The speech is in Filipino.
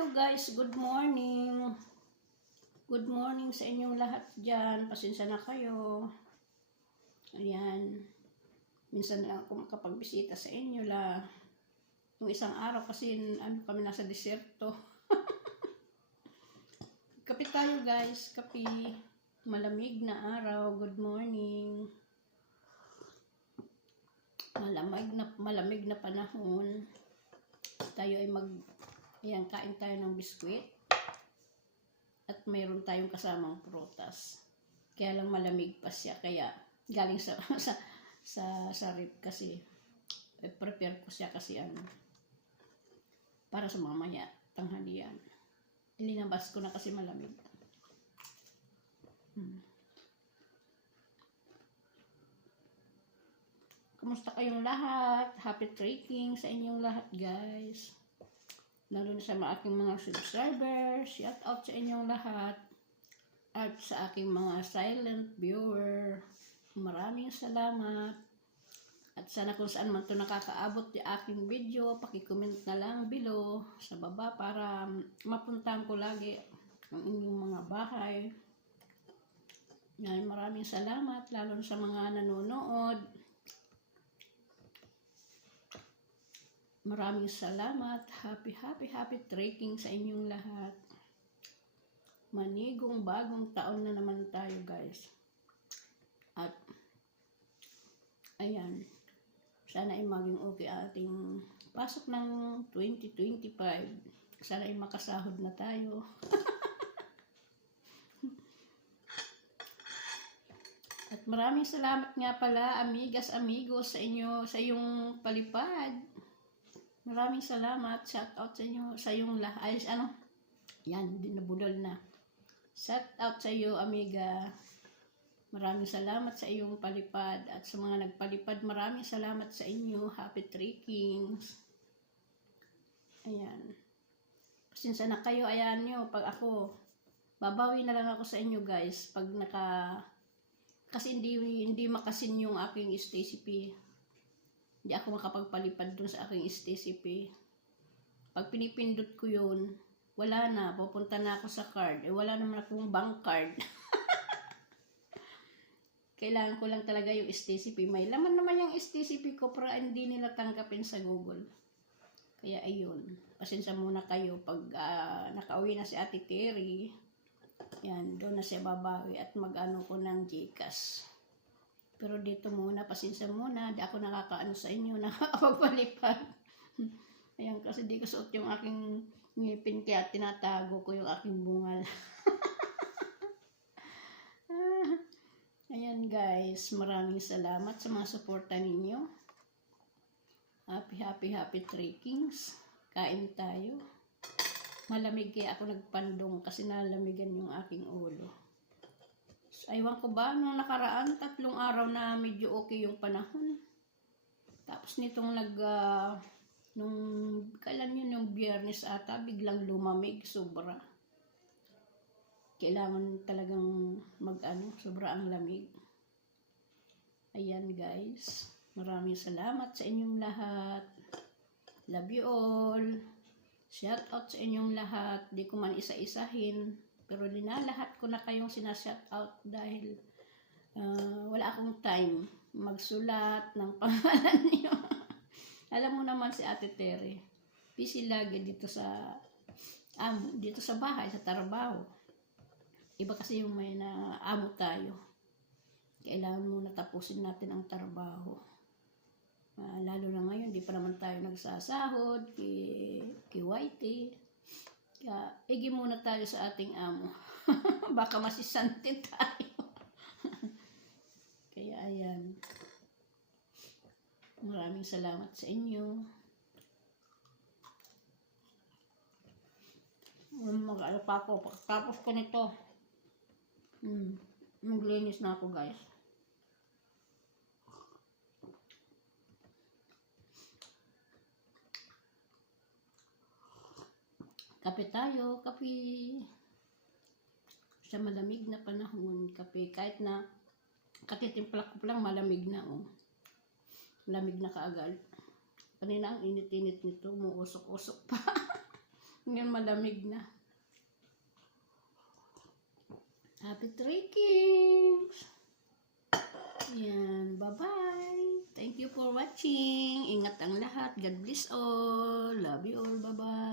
Hello guys, good morning. Good morning sa inyong lahat dyan. Pasensya na kayo. Ayan. Minsan lang ako makapagbisita sa inyo la. Yung isang araw kasi kami nasa deserto. Kape tayo guys, kape. Malamig na araw. Good morning. Malamig na panahon. Tayo ay ayan, kain tayo ng biskwit. At mayroon tayong kasamang prutas. Kaya lang malamig pa siya. Kaya galing sa rip kasi. Prepare ko siya kasi para sa mamaya, tanghalian. Ilinabas ko na kasi malamig. Kumusta kayong lahat? Happy trekking sa inyong lahat guys. Lalo na sa aking mga subscribers, shout out sa inyong lahat. At sa aking mga silent viewer, maraming salamat. At sana kung saan man ito nakakaabot yung aking video, pakicomment na lang below sa baba para mapuntahan ko lagi ang inyong mga bahay. Yan, maraming salamat, lalo sa mga nanonood. Maraming salamat. Happy trekking sa inyong lahat. Manigong bagong taon na naman tayo guys. At ayan, sana ay maging okay ating pasok ng 2025. Sana ay makasahod na tayo. At maraming salamat nga pala amigas, amigos sa iyong palipad. Maraming salamat. Shout out sa inyo, sa iyong lahat. Yan, hindi nabudol na. Shout out sa iyo, amiga. Maraming salamat sa iyong palipad. At sa mga nagpalipad, maraming salamat sa inyo. Happy trekkings. Ayan. Pasensya na kayo, ayan nyo. Pag ako, babawi na lang ako sa inyo guys. Pag kasi hindi makasin yung aking STCP. Hindi ako makapagpalipad dun sa aking STCP. Pag pinipindot ko yun, wala na. Pupunta na ako sa card. Wala naman akong bank card. Kailangan ko lang talaga yung STCP. May laman naman yung STCP ko pero hindi nila tanggapin sa Google. Kaya ayun. Pasensya muna kayo pag nakauwi na si Ate Terry. Yan, doon na siya babawi at mag-ano ko ng GCash. Pero dito muna, pasensya muna, di ako nakakaano sa inyo, nakakapagpalipad. Ayan, kasi di ko suot yung aking ngipin, kaya tinatago ko yung aking bungal. Ayan guys, maraming salamat sa mga suporta ninyo. Happy trekkings. Kain tayo. Malamig kaya ako nagpandong kasi nalamigan yung aking ulo. Aywan ko ba, nung nakaraan, 3 araw na medyo okay yung panahon. Tapos nitong kailan yun yung Biyernes ata, biglang lumamig, sobra. Kailangan talagang sobra ang lamig. Ayan guys, maraming salamat sa inyong lahat. Love you all. Shout out sa inyong lahat. Di ko man isa-isahin. Pero lahat ko na kayong sinashout out dahil wala akong time magsulat ng pangalan niyo. Alam mo naman si Ate Terry, busy lagi dito sa bahay, sa trabaho. Iba kasi yung may amo tayo. Kailangan muna tapusin natin ang trabaho. Lalo na ngayon, di pa naman tayo nagsasahod kay Whitey. Kaya, igi muna tayo sa ating amo. Baka masisante tayo. Kaya, ayan. Maraming salamat sa inyo. Mag-ano pa ako. Pagkatapos ko nito, maglinis na ako guys. Kape tayo, kape. Sa malamig na panahon, kape. Kahit na katitimpla ko lang, malamig na. Malamig na kaagad. Kanina ang init-init nito, umuusok-usok pa. Ngayon malamig na. Happy trekking! Yan, bye-bye! Thank you for watching. Ingat ang lahat. God bless all. Love you all. Bye-bye.